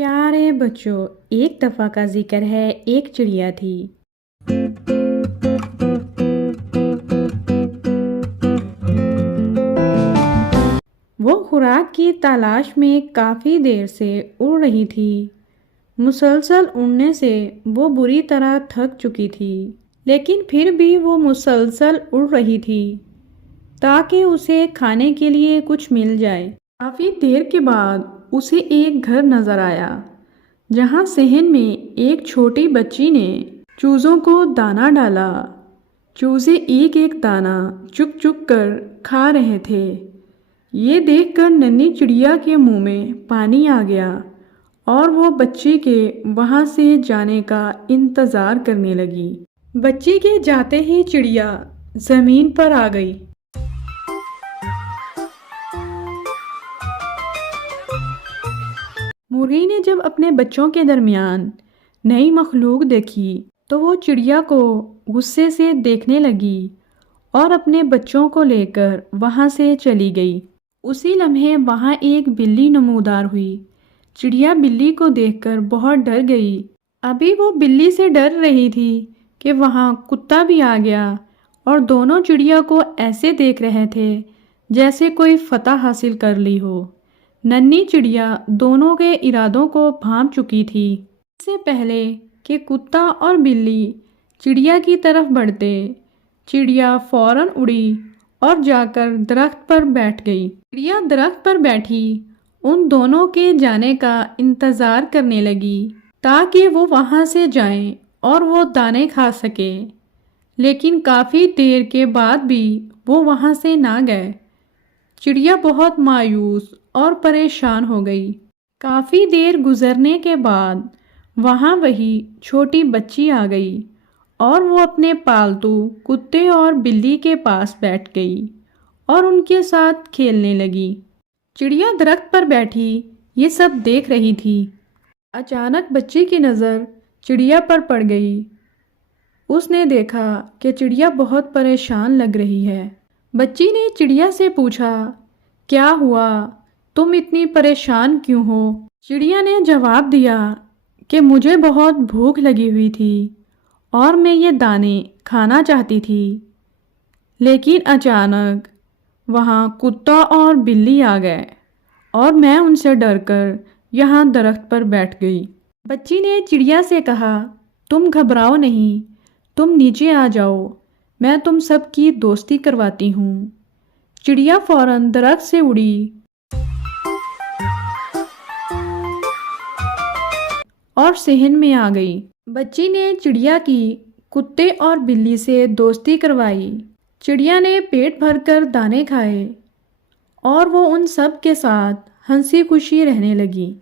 پیارے بچوں، ایک دفعہ کا ذکر ہے، ایک چڑیا تھی۔ وہ خوراک کی تلاش میں کافی دیر سے اڑ رہی تھی۔ مسلسل اڑنے سے وہ بری طرح تھک چکی تھی، لیکن پھر بھی وہ مسلسل اڑ رہی تھی تاکہ اسے کھانے کے لیے کچھ مل جائے۔ کافی دیر کے بعد اسے ایک گھر نظر آیا جہاں صحن میں ایک چھوٹی بچی نے چوزوں کو دانہ ڈالا۔ چوزے ایک ایک دانہ چک چک کر کھا رہے تھے۔ یہ دیکھ کر ننھی چڑیا کے منہ میں پانی آ گیا اور وہ بچی کے وہاں سے جانے کا انتظار کرنے لگی۔ بچی کے جاتے ہی چڑیا زمین پر آ گئی۔ مرغی نے جب اپنے بچوں کے درمیان نئی مخلوق دیکھی تو وہ چڑیا کو غصے سے دیکھنے لگی اور اپنے بچوں کو لے کر وہاں سے چلی گئی۔ اسی لمحے وہاں ایک بلی نمودار ہوئی۔ چڑیا بلی کو دیکھ کر بہت ڈر گئی۔ ابھی وہ بلی سے ڈر رہی تھی کہ وہاں کتا بھی آ گیا اور دونوں چڑیا کو ایسے دیکھ رہے تھے جیسے کوئی فتح حاصل کر لی ہو۔ ننھی چڑیا دونوں کے ارادوں کو بھانپ چکی تھی۔ اس سے پہلے کہ کتا اور بلی چڑیا کی طرف بڑھتے، چڑیا فوراً اڑی اور جا کر درخت پر بیٹھ گئی۔ چڑیا درخت پر بیٹھی ان دونوں کے جانے کا انتظار کرنے لگی تاکہ وہ وہاں سے جائیں اور وہ دانے کھا سکے، لیکن کافی دیر کے بعد بھی وہ وہاں سے نہ گئے۔ چڑیا بہت مایوس اور پریشان ہو گئی۔ کافی دیر گزرنے کے بعد وہاں وہی چھوٹی بچی آ گئی اور وہ اپنے پالتو کتے اور بلی کے پاس بیٹھ گئی اور ان کے ساتھ کھیلنے لگی۔ چڑیا درخت پر بیٹھی یہ سب دیکھ رہی تھی۔ اچانک بچی کی نظر چڑیا پر پڑ گئی۔ اس نے دیکھا کہ چڑیا بہت پریشان لگ رہی ہے۔ بچی نے چڑیا سے پوچھا، کیا ہوا؟ تم اتنی پریشان کیوں ہو؟ چڑیا نے جواب دیا کہ مجھے بہت بھوک لگی ہوئی تھی اور میں یہ دانے کھانا چاہتی تھی، لیکن اچانک وہاں کتا اور بلی آ گئے اور میں ان سے ڈر کر یہاں درخت پر بیٹھ گئی۔ بچی نے چڑیا سے کہا، تم گھبراؤ نہیں، تم نیچے آ جاؤ، میں تم سب کی دوستی کرواتی ہوں۔ چڑیا فوراً درخت سے اڑی اور صحن میں آ گئی۔ بچی نے چڑیا کی کتے اور بلی سے دوستی کروائی۔ چڑیا نے پیٹ بھر کر دانے کھائے اور وہ ان سب کے ساتھ ہنسی خوشی رہنے لگی۔